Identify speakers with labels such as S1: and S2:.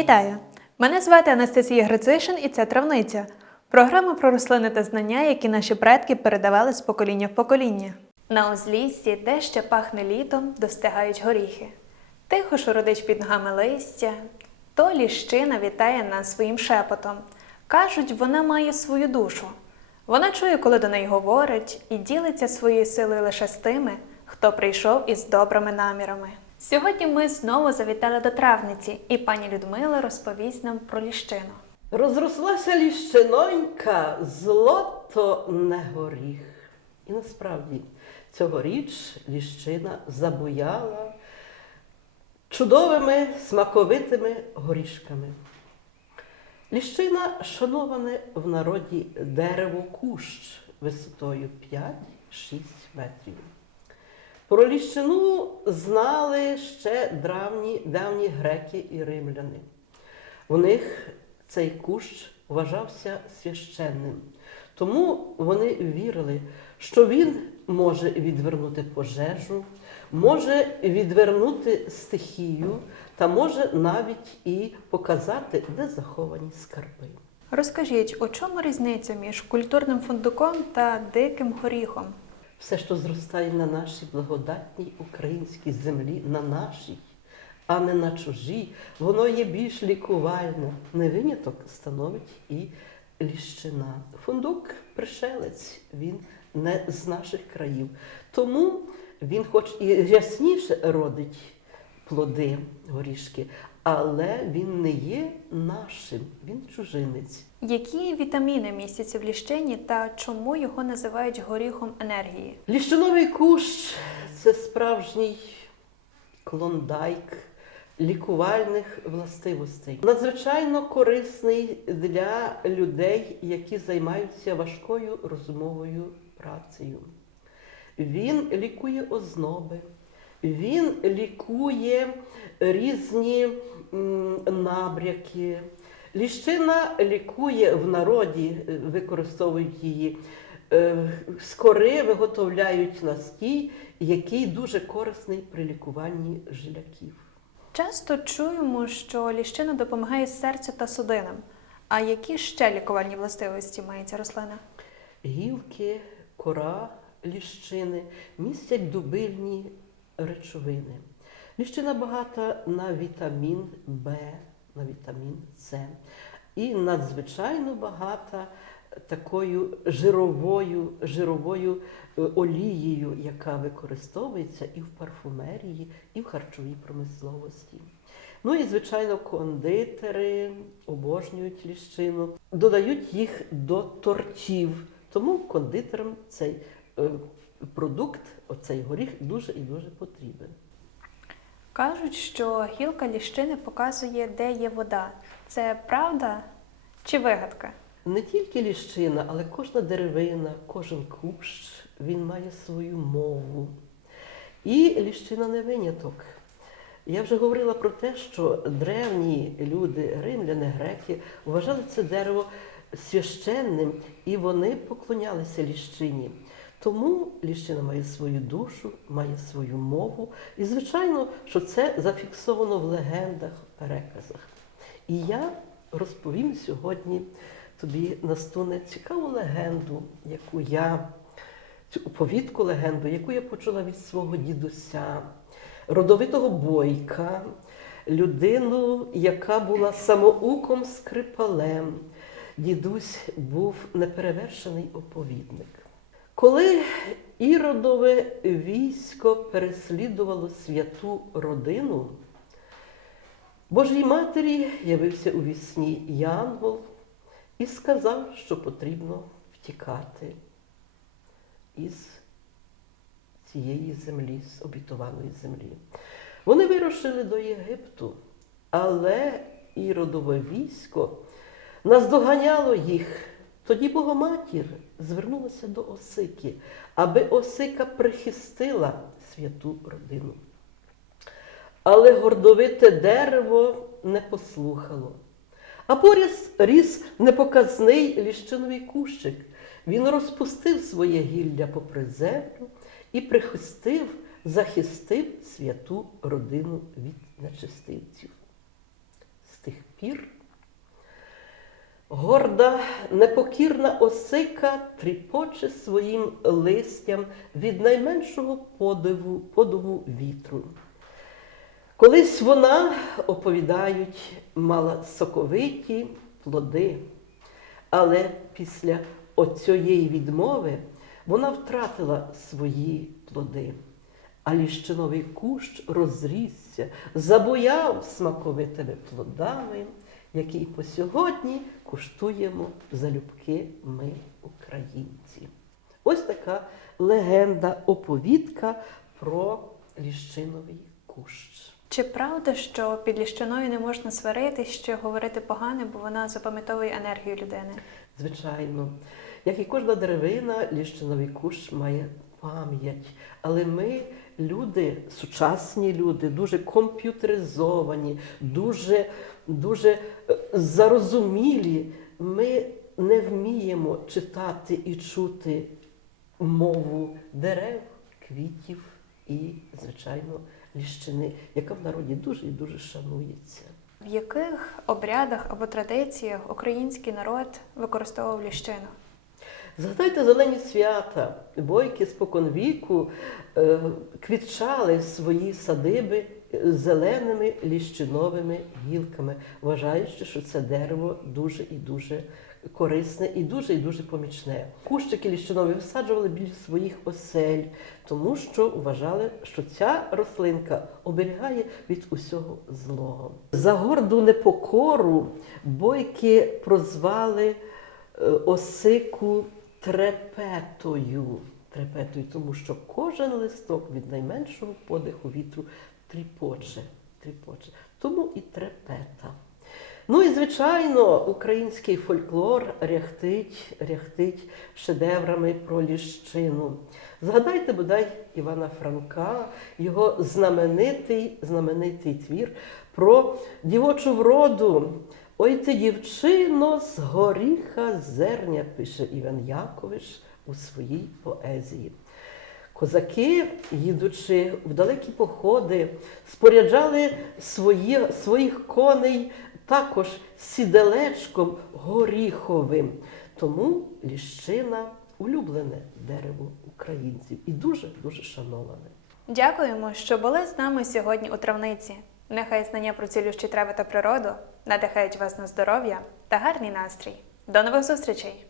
S1: Вітаю! Мене звати Анастасія Грицишин і це травниця. Програма про рослини та знання, які наші предки передавали з покоління в покоління. На узліссі, де ще пахне літом, достигають горіхи. Тихо шуродить під ногами листя, то ліщина вітає нас своїм шепотом. Кажуть, вона має свою душу. Вона чує, коли до неї говорять, і ділиться своєю силою лише з тими, хто прийшов із добрими намірами. Сьогодні ми знову завітали до травниці, і пані Людмила розповість нам про ліщину.
S2: Розрослася ліщинонька, злото не горіх. І насправді цьогоріч ліщина забуяла чудовими смаковитими горішками. Ліщина шановане в народі дерево кущ висотою 5-6 метрів. Про ліщину знали ще давні, давні греки і римляни. У них цей кущ вважався священним, тому вони вірили, що він може відвернути пожежу, може відвернути стихію та може навіть і показати, де заховані скарби.
S1: Розкажіть, у чому різниця між культурним фундуком та диким горіхом?
S2: Все, що зростає на нашій благодатній українській землі, на нашій, а не на чужій, воно є більш лікувальне. Не виняток становить і ліщина. Фундук пришелець, він не з наших країв. Тому він, хоч і рясніше родить плоди, горішки, але він не є нашим, він чужинець.
S1: Які вітаміни містяться в ліщині та чому його називають горіхом енергії?
S2: Ліщиновий кущ це справжній клондайк лікувальних властивостей. Надзвичайно корисний для людей, які займаються важкою розумовою працею. Він лікує озноби, він лікує різні набряки. Ліщина лікує в народі, е, використовують її. е, З кори виготовляють настій, який дуже корисний при лікуванні жиляків.
S1: Часто чуємо, що ліщина допомагає серцю та судинам. А які ще лікувальні властивості має ця рослина?
S2: Гілки, кора ліщини містять дубильні речовини. Ліщина багата на вітамін В, на вітамін С і надзвичайно багата такою жировою, жировою е, олією, яка використовується і в парфумерії, і в харчовій промисловості. Ну і, звичайно, кондитери обожнюють ліщину, додають їх до тортів. Тому кондитерам цей е, продукт, оцей горіх, дуже і дуже потрібен.
S1: Кажуть, що гілка ліщини показує, де є вода. Це правда чи вигадка?
S2: Не тільки ліщина, але кожна деревина, кожен кущ, він має свою мову. І ліщина не виняток. Я вже говорила про те, що древні люди, римляни, греки, вважали це дерево священним, і вони поклонялися ліщині. Тому ліщина має свою душу, має свою мову. І, звичайно, що це зафіксовано в легендах, переказах. І я розповім сьогодні тобі настуне цікаву легенду, яку я, цю оповідку легенду, яку я почула від свого дідуся, родовитого бойка, людину, яка була самоуком скрипалем. Дідусь був неперевершений оповідник. Коли Іродове військо переслідувало святу родину, Божій Матері явився у вісні Янгол і сказав, що потрібно втікати із цієї землі, з обітованої землі. Вони вирушили до Єгипту, але Іродове військо наздоганяло їх. Тоді Богоматір звернулася до Осики, аби Осика прихистила святу родину. Але гордовите дерево не послухало. А поряд ріс непоказний ліщиновий кущик. Він розпустив своє гілля попри землю і прихистив, захистив святу родину від нечистивців. З тих пір горда, непокірна осика тріпоче своїм листям від найменшого подиву, подиву вітру. Колись вона, оповідають, мала соковиті плоди, але після оцієї відмови вона втратила свої плоди. А ліщиновий кущ розрісся, забояв смаковитими плодами, які і по сьогодні куштуємо залюбки ми, українці. Ось така легенда, оповідка про ліщиновий кущ.
S1: Чи правда, що під ліщиною не можна сваритись чи говорити погане, бо вона запам'ятовує енергію людини?
S2: Звичайно, як і кожна деревина, ліщиновий кущ має пам'ять. Але ми, люди, сучасні люди, дуже комп'ютеризовані, дуже, дуже е, зарозумілі, ми не вміємо читати і чути мову дерев, квітів і, звичайно, ліщини, яка в народі дуже і дуже шанується.
S1: В яких обрядах або традиціях український народ використовував ліщину?
S2: Згадайте зелені свята, бойки споконвіку е, квітчали свої садиби зеленими ліщиновими гілками, вважаючи, що це дерево дуже і дуже корисне і дуже і дуже помічне. Кущики ліщинові висаджували біля своїх осель, тому що вважали, що ця рослинка оберігає від усього злого. За горду непокору бойки прозвали е, осику трепетою. Трепетою, тому що кожен листок від найменшого подиху вітру тріпоче. тріпоче. Тому і трепета. Ну і звичайно, український фольклор ряхтить, ряхтить шедеврами про ліщину. Згадайте, бодай Івана Франка, його знаменитий, знаменитий твір про дівочу вроду. Ой ти, дівчино, з горіха зерня, пише Іван Якович у своїй поезії. Козаки, їдучи в далекі походи, споряджали свої, своїх коней також сіделечком горіховим. Тому ліщина улюблене дерево українців і дуже-дуже шановане.
S1: Дякуємо, що були з нами сьогодні у травниці. Нехай знання про цілющі трави та природу надихають вас на здоров'я та гарний настрій. До нових зустрічей!